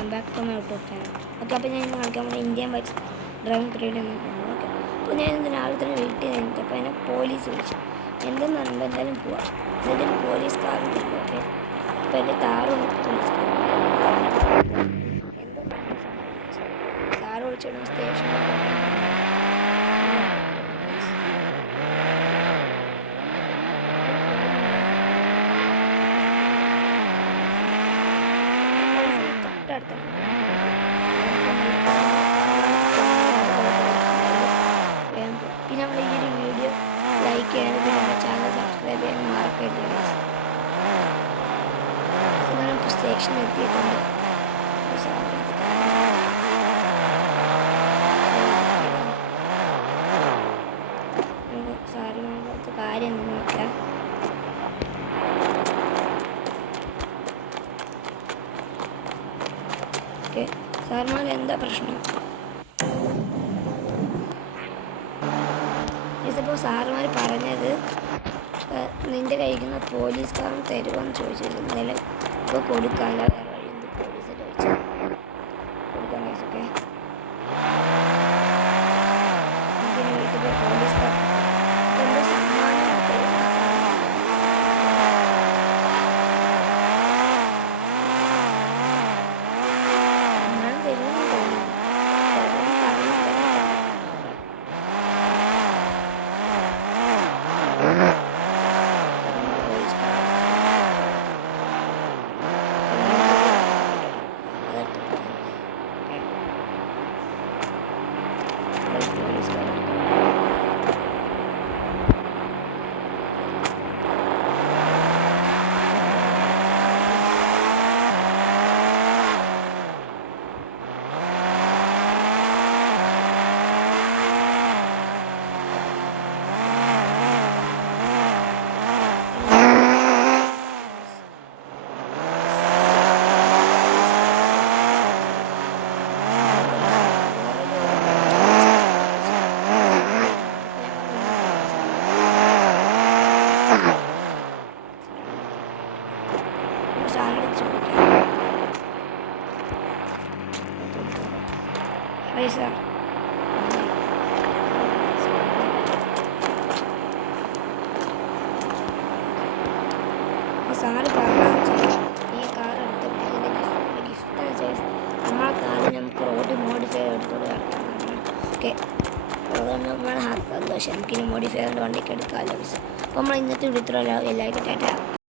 Welcome back to my YouTube channel. Okay, അപ്പോൾ ഞാൻ ഇന്ന് കാണിക്കാൻ പോകുന്നത് ഇന്ത്യൻ ബൈക്സ് ഡ്രൈവിംഗ് പീരീഡ് എന്നാണ്. ഓക്കെ, അപ്പോൾ ഞാൻ ഇന്ന് രാവിലെ തന്നെ വീട്ടിൽ നിന്നിട്ട് അപ്പോൾ എന്നെ പോലീസ് വിളിച്ചു. എന്തെന്ന് പറയുമ്പോൾ എന്തായാലും പോവാം. എന്നിട്ട് ഒരു പോലീസ് കാർ വിളിക്കും. ഓക്കെ, അപ്പോൾ എൻ്റെ താറും പോലീസ് കാർ എന്തോ കാർ വിളിച്ചിടും സ്റ്റേഷനിൽ പിന്നെ നമ്മൾ ഈ ഒരു വീഡിയോ ലൈക്ക് ചെയ്യാനും പിന്നെ നമ്മുടെ ചാനൽ സബ്സ്ക്രൈബ് ചെയ്യാനും മറക്കരുത്. ഇപ്പോൾ സ്റ്റേഷൻ എത്തിയിട്ടുണ്ട്. സാറിനകത്ത് കാര്യം നോക്കാം. ഓക്കെ, സാറിനോട് എന്താ പ്രശ്നം? ഇതിപ്പോൾ സാറുമാർ പറഞ്ഞത് നിൻ്റെ കഴിക്കുന്ന പോലീസ് കാറും തരുമെന്ന് ചോദിച്ചിരുന്നു. എന്തായാലും ഇപ്പോൾ കൊടുക്കാമല്ലോ, വേറെ വഴിയുണ്ട്. പോലീസിൽ ചോദിച്ചു കൊടുക്കാൻ കഴിച്ചൊക്കെ എനിക്കിനി വീട്ടിൽ പോയി പോലീസ് കാർ എന്താ സമ്മാനം തരുമെന്ന് തോന്നുന്നു. പൈസ സാറ് പറഞ്ഞു ഈ കാർ എടുത്തപ്പോൾ ഇതിൻ്റെ ഗിഫ്റ്റ് നമ്മളെ കാറിൽ നമുക്ക് റോഡ് മോഡിഫൈ എടുത്തോട് കിടക്കാൻ. ഓക്കെ, അതുകൊണ്ട് നമ്മളെ സന്തോഷം. നമുക്കിനി മോഡിഫൈ ചെയ്തുകൊണ്ട് വണ്ടിക്ക് എടുക്കാമല്ലോ പൈസ. അപ്പോൾ നമ്മൾ ഇന്നത്തെ വിളിച്ചിട്ടുള്ള എല്ലാവർക്കും ടാറ്റ.